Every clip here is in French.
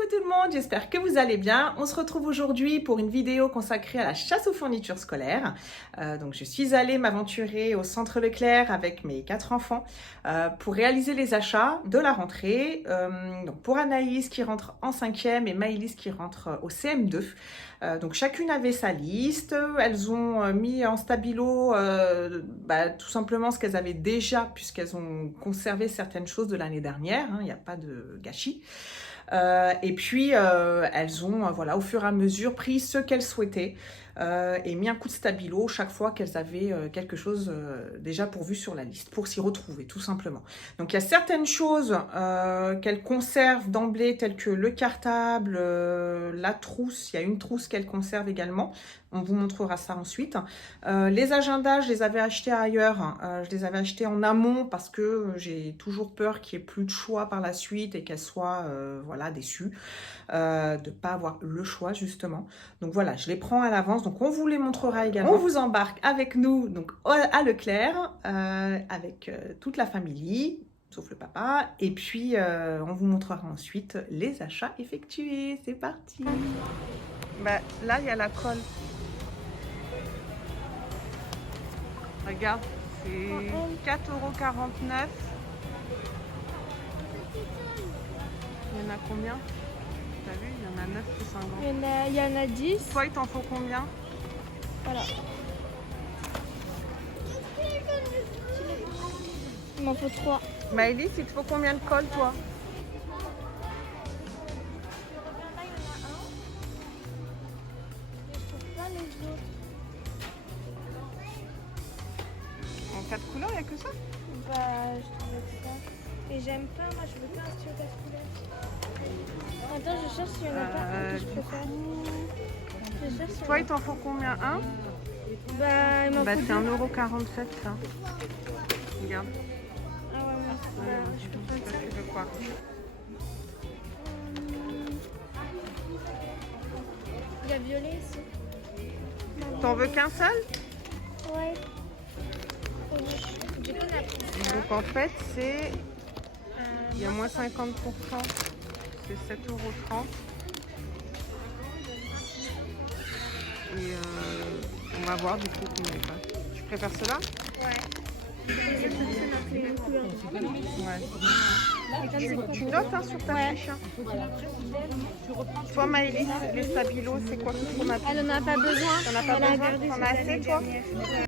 Coucou tout le monde, j'espère que vous allez bien. On se retrouve aujourd'hui pour une vidéo consacrée à la chasse aux fournitures scolaires. Donc je suis allée m'aventurer au centre Leclerc avec mes 4 enfants pour réaliser les achats de la rentrée. Donc pour Anaïs qui rentre en 5e et Maëlys qui rentre au CM2. Donc chacune avait sa liste. Elles ont mis en stabilo tout simplement ce qu'elles avaient déjà puisqu'elles ont conservé certaines choses de l'année dernière. Il n'y a pas de gâchis. Et puis elles ont voilà, au fur et à mesure pris ce qu'elles souhaitaient et mis un coup de stabilo chaque fois qu'elles avaient quelque chose déjà pourvu sur la liste pour s'y retrouver tout simplement. Donc il y a certaines choses qu'elles conservent d'emblée telles que le cartable, la trousse, il y a une trousse qu'elles conservent également. On vous montrera ça ensuite. Les agendas, je les avais achetés ailleurs. Je les avais achetés en amont parce que j'ai toujours peur qu'il n'y ait plus de choix par la suite et qu'elles soient voilà, déçues de ne pas avoir le choix justement. Donc voilà, je les prends à l'avance. Donc on vous les montrera également. On vous embarque avec nous donc à Leclerc avec toute la famille, sauf le papa. Et puis on vous montrera ensuite les achats effectués. C'est parti. Là, il y a la colle. Regarde, c'est 4,49 €. Il y en a combien? T'as vu, il y en a 9 plus un grand. Il y en a 10. Toi, il t'en faut combien? Voilà. Il m'en faut 3. Maëlys, il te faut combien de colle, toi? En 4 couleurs, il n'y a que ça? Bah, je trouvais que ça. Et j'aime pas, moi je veux pas un stylo casse-couleur. Attends, je cherche s'il y en a pas un que je préfère. Je cherche s'il y en a- Toi, il t'en faut combien? Un? Bah, il m'en faut C'est 2. 1,47 € ça. Regarde. Ah ouais, moi, je peux pas ça. Tu veux quoi? Il y a violet ici. T'en veux qu'un seul? Ouais. Du coup, on a pris ça. Donc en fait, c'est... Il y a moins 50%. C'est 7,30 €. Et on va voir du coup combien il passe. Tu préfères cela? Ouais. Ouais. Tu notes hein, sur ta fiche. Hein. Toi Maëlys, les stabilos, c'est quoi qu'on a? Elle en a pas besoin. T'en as pas Elle a besoin? gardé T'en ses as assez années toi? dernières.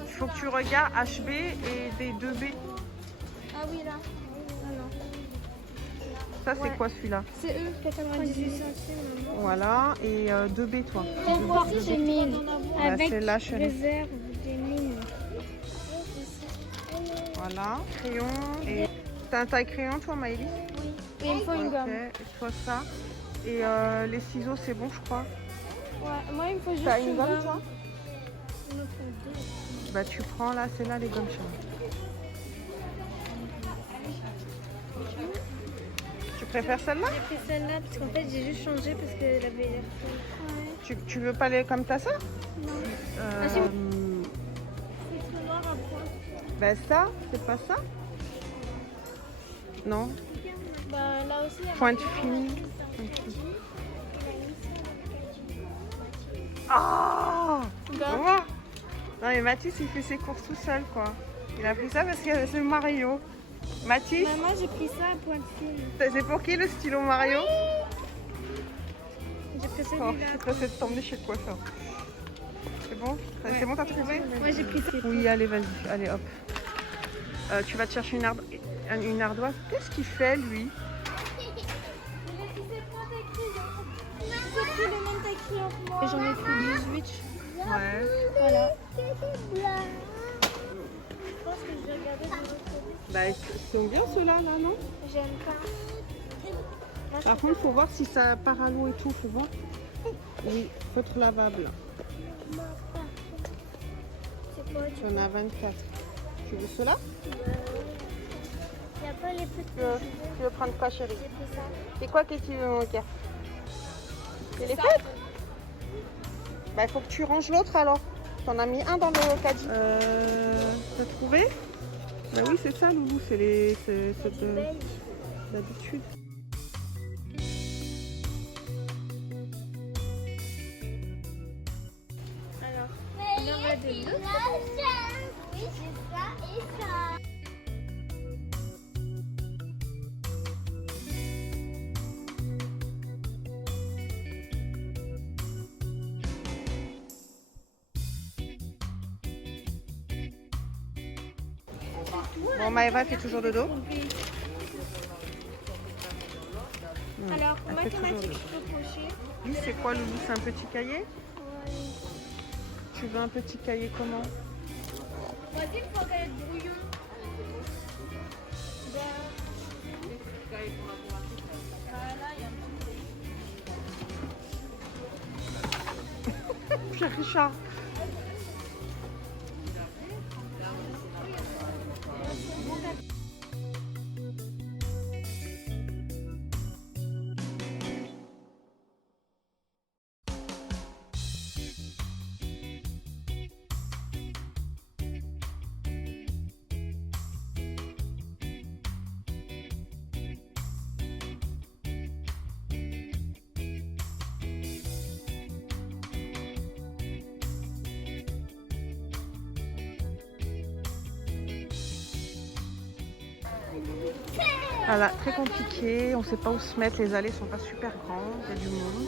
Il faut que tu regardes HB et des 2B. Ah oui, là. Ah non. Ça c'est quoi celui-là? C'est eux, 98 centimes. Voilà, et 2B toi. Moi aussi j'ai mis avec c'est là, chérie. réserve des mines. Voilà, crayon. Et t'as un taille crayon toi Maëlys? Et il me faut une Ok, gomme. et toi ça. Et les ciseaux c'est bon je crois. Ouais, moi il me faut juste T'as une une gomme toi? Il me faut 2. Bah tu prends là, c'est là les gommes chérie. Tu préfères celle-là? J'ai pris celle-là parce qu'en fait j'ai juste changé parce qu'elle avait l'air ouais. Tu veux pas les comme t'as ça? Non. Euh, C'est trop noir à point. Bah ça, c'est pas ça? Non. Bah là aussi il y a Pointe fine. Ah! Gomme. Non mais Mathis il fait ses courses tout seul quoi. Il a pris ça parce que c'est Mario. Mathis, Bah, moi j'ai pris ça à pointe fine. c'est pour qui le stylo Mario? J'ai pris Oh, celui-là. je suis pressée de t'emmener chez le coiffeur. C'est bon? C'est bon, t'as trouvé? Moi j'ai pris ça. Oui, allez, vas-y, allez, hop. Tu vas te chercher une ardoise. Qu'est-ce qu'il fait, lui? Et j'en ai pris 18. Ouais. Voilà. Je pense que je vais regarder de l'autre côté. Bah, ils sont bien ceux-là, là, non? J'aime pas. Là, Par contre, faut voir si ça part à l'eau et tout, faut voir. Oui, feutre lavable. c'est quoi Tu en as 24. Tu veux ceux-là? Il n'y a pas les petits. Tu veux prendre quoi, chérie? J'ai pris ça. C'est quoi que tu veux, mon cœur? C'est les feutres? Bah, il faut que tu ranges l'autre alors. T'en as mis un dans le caddie. T'as trouvé? Bah oui, c'est ça, Loulou, c'est d'habitude. Alors, on en va de l'autre. Oui, c'est ça et ça. Bon, Maëva fait toujours de dos. Alors, Elle fait toujours mathématiques, de dos. je peux cocher. Lui, c'est quoi, Loulou? C'est un petit cahier? Ouais. Tu veux un petit cahier comment? Vas-y, il faut regarder le brouillon. Pierre Richard. Voilà, très compliqué, on ne sait pas où se mettre, les allées sont pas super grandes, il y a du monde.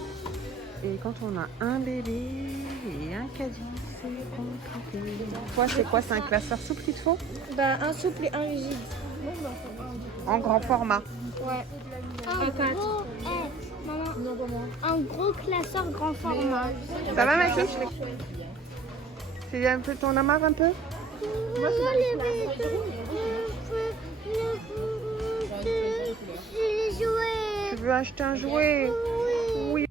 Et quand on a un bébé et un caddie, c'est compliqué. Toi, c'est quoi? C'est un classeur souple qu'il te faut? Bah, un souple et un rigide. En grand format. Ouais. Un gros, maman, Non, pas moi. un gros classeur grand format. Ça va, Mathis? C'est un peu ton amarre un peu? Tu veux acheter un jouet? Oui.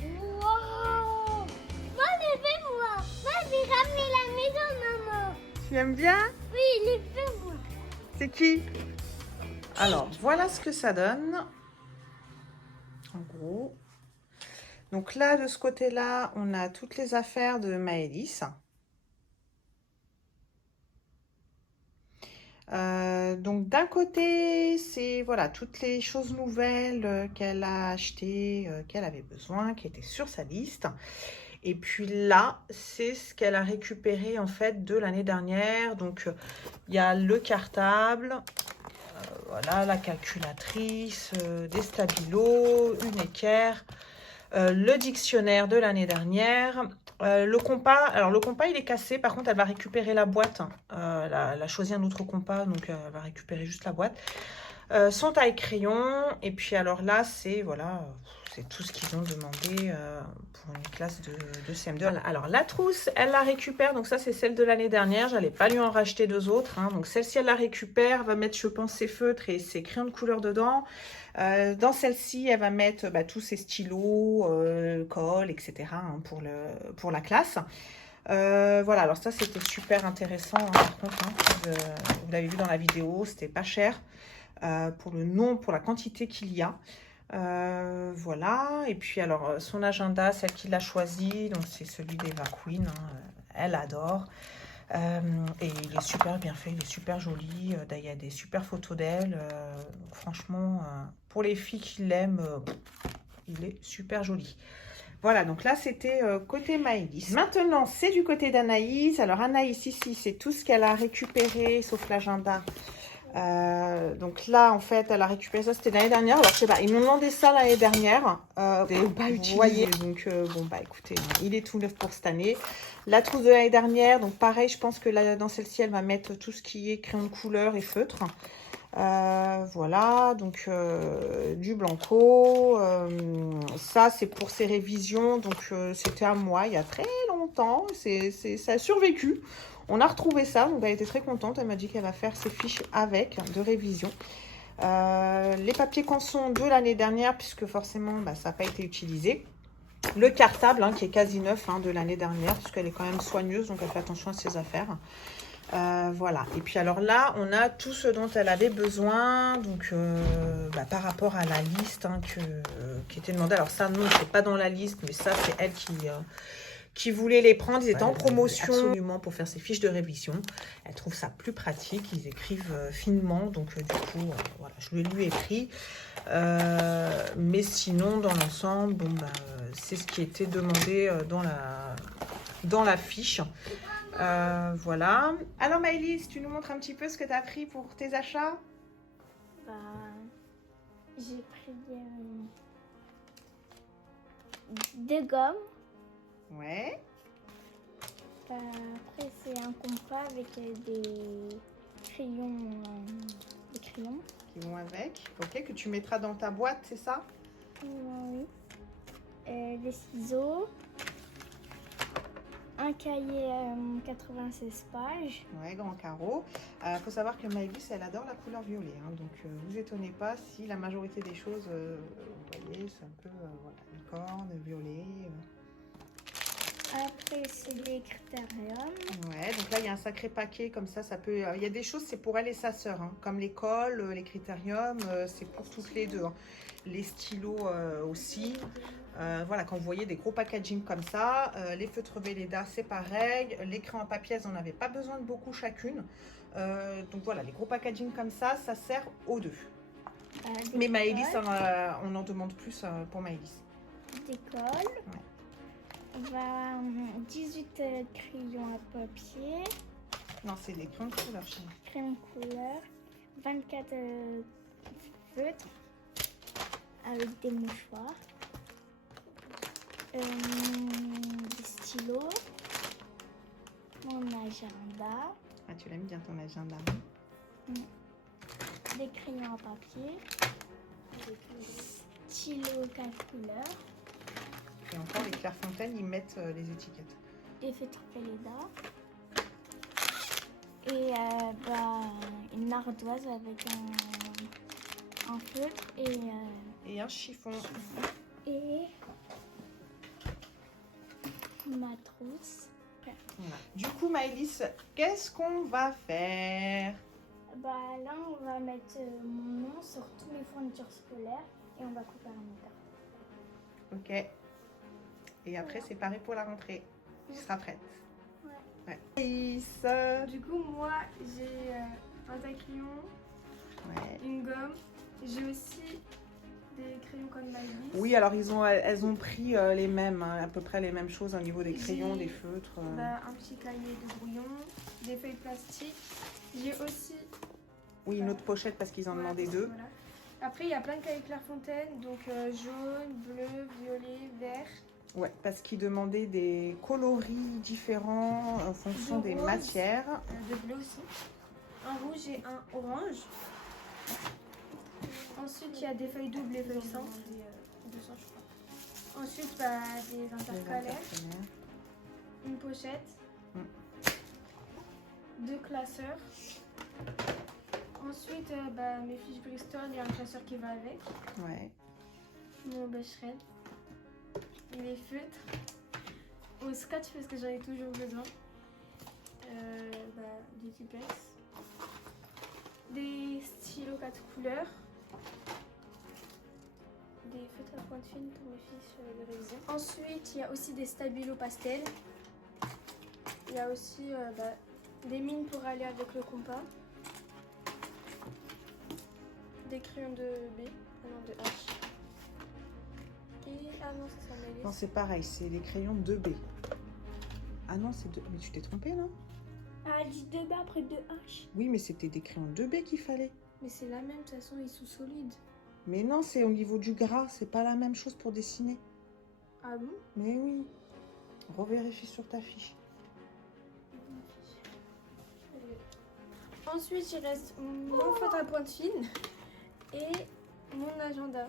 Wow! Moi, levez-moi. Moi, j'ai ramené la maison, maman. Tu aimes bien? Oui, levez-moi. C'est qui? Alors, voilà ce que ça donne. En gros. Donc là, de ce côté-là, on a toutes les affaires de Maëlys. Donc d'un côté, c'est voilà toutes les choses nouvelles qu'elle a achetées, qu'elle avait besoin, qui étaient sur sa liste. Et puis là, c'est ce qu'elle a récupéré en fait de l'année dernière. Donc il y a le cartable, voilà, la calculatrice, des stabilos, une équerre, le dictionnaire de l'année dernière. Le compas, alors le compas il est cassé, par contre elle va récupérer la boîte, elle a choisi un autre compas, donc elle va récupérer juste la boîte. Son taille-crayon, et puis alors là c'est voilà, c'est tout ce qu'ils ont demandé pour une classe de CM2. Voilà. Alors la trousse, elle la récupère, donc ça c'est celle de l'année dernière, j'allais pas lui en racheter deux autres, hein. Donc celle-ci elle la récupère, va mettre je pense ses feutres et ses crayons de couleur dedans. Dans celle-ci, elle va mettre tous ses stylos, colle, etc. hein, pour la classe. Voilà, alors ça c'était super intéressant hein, par contre, hein, vous l'avez vu dans la vidéo, c'était pas cher pour le nom, pour la quantité qu'il y a. Voilà, et puis alors son agenda, celle qu'il a choisi, donc c'est celui d'Eva Queen, hein, elle adore. Et il est super bien fait, il est super joli, il y a des super photos d'elle, franchement pour les filles qui l'aiment, il est super joli. Voilà, donc là c'était côté Maëlys. Maintenant c'est du côté d'Anaïs. Alors Anaïs ici c'est tout ce qu'elle a récupéré sauf l'agenda. Donc là en fait elle a récupéré ça, c'était l'année dernière. Alors je sais pas, ils m'ont demandé ça l'année dernière, pas utilisé, donc bon bah écoutez, il est tout neuf pour cette année. La trousse de l'année dernière, donc pareil, je pense que là dans celle-ci elle va mettre tout ce qui est crayon de couleur et feutre. Voilà, donc du blanco, ça c'est pour ses révisions, donc c'était à moi il y a très longtemps, ça a survécu. On a retrouvé ça, donc elle était très contente. Elle m'a dit qu'elle va faire ses fiches avec, de révision. Les papiers canson de l'année dernière, puisque forcément, ça n'a pas été utilisé. Le cartable, qui est quasi neuf de l'année dernière, puisqu'elle est quand même soigneuse, donc elle fait attention à ses affaires. Voilà. Et puis alors là, on a tout ce dont elle avait besoin. Donc par rapport à la liste qui était demandée. Alors ça, non, c'est pas dans la liste, mais ça, c'est elle qui voulait les prendre. Ils étaient en promotion absolument pour faire ses fiches de révision. Elle trouve ça plus pratique. Ils écrivent finement. Donc du coup, voilà, je lui ai pris. Mais sinon, dans l'ensemble, bon, c'est ce qui était demandé dans la fiche. Voilà. Alors Maëlys, tu nous montres un petit peu ce que tu as pris pour tes achats? Bah, j'ai pris des gommes. Ouais. Après, c'est un compas avec des crayons. Qui vont avec. Ok, que tu mettras dans ta boîte, c'est ça? Oui. Des ciseaux. Un cahier 96 pages. Ouais, grand carreau. Faut savoir que Maëlys, elle adore la couleur violet. Hein, donc, vous étonnez pas si la majorité des choses, vous voyez, c'est un peu voilà, licorne, violet. Après, c'est les critériums. Ouais, donc là, il y a un sacré paquet comme ça. Ça peut. Il y a des choses, c'est pour elle et sa sœur. Hein, comme l'école, les critériums, c'est pour toutes les deux. Hein. Les stylos aussi. Voilà, quand vous voyez des gros packaging comme ça, les feutres Velleda, c'est pareil. Les crayons en papier, elles n'en avaient pas besoin de beaucoup chacune. Donc voilà, les gros packaging comme ça sert aux deux. Mais Maëlys, on en demande plus pour Maëlys. D'école. Ouais. 18 crayons à papier. Non, c'est des crayons de couleur. Crayons de couleur. 24 feutres avec des mouchoirs. Des stylos. Mon agenda. Ah, tu l'as mis bien ton agenda. Des crayons à papier. Stylos 4 couleurs. Et encore, les Clairefontaine, ils mettent les étiquettes. Des feutres Velleda. Et une ardoise avec un feutre et un chiffon. Et ma trousse. Voilà. Du coup, Maëlys, qu'est-ce qu'on va faire? Là, on va mettre mon nom sur tous les fournitures scolaires et on va couper un métal. Ok. Et après, c'est pareil pour la rentrée. Tu seras prête? Ouais. Maëlys. Du coup, moi, j'ai un taille-crayon, une gomme. J'ai aussi des crayons comme Maëlys. Oui, alors elles ont pris les mêmes, hein, à peu près les mêmes choses au niveau des crayons, des feutres. Un petit cahier de brouillon, des feuilles plastiques. J'ai aussi... Oui, une autre pochette parce qu'ils en demandaient deux. Voilà. Après, il y a plein de cahiers Clairefontaine, donc jaune, bleu, violet, vert. Ouais, parce qu'ils demandaient des coloris différents en fonction des rose, matières. De bleu aussi. Un rouge et un orange. Ensuite, il y a des feuilles doubles et feuilles simples. 200, je crois. Ensuite, des intercalaires. Une pochette. 2 classeurs. Ensuite, mes fiches Bristol, il y a un classeur qui va avec. Ouais. Mon Becherel. Les feutres. Au scotch parce que j'en ai toujours besoin. Des types. Des stylos 4 couleurs. Des feutres à pointe fine pour mes fiches de révision. Ensuite, il y a aussi des stabilos pastel. Il y a aussi des mines pour aller avec le compas. Des crayons de B, de H. Et non, ça c'est Maëlys. Non, c'est pareil, c'est les crayons 2B. Ah non, c'est 2... Mais tu t'es trompée, non? Ah, elle dit 2B après 2H. Oui, mais c'était des crayons 2B qu'il fallait. Mais c'est la même, de toute façon, ils sont solides. Mais non, c'est au niveau du gras, c'est pas la même chose pour dessiner. Ah bon? Mais oui. Revérifie sur ta fiche. Ensuite, il reste mon feutre à pointe fine et mon agenda.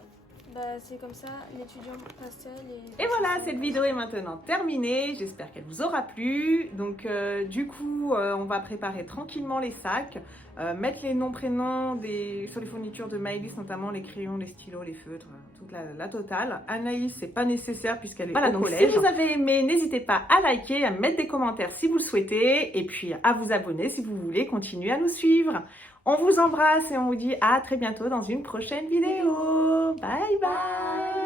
bah, c'est comme ça, l'étudiant pastel. Et voilà, cette vidéo est maintenant terminée. J'espère qu'elle vous aura plu. Donc, du coup, on va préparer tranquillement les sacs, mettre les noms, prénoms sur les fournitures de Maëlys, notamment les crayons, les stylos, les feutres, toute la totale. Anaïs, c'est pas nécessaire puisqu'elle est au collège. Si vous avez aimé, n'hésitez pas à liker, à mettre des commentaires si vous le souhaitez, et puis à vous abonner si vous voulez continuer à nous suivre. On vous embrasse et on vous dit à très bientôt dans une prochaine vidéo. Bye bye.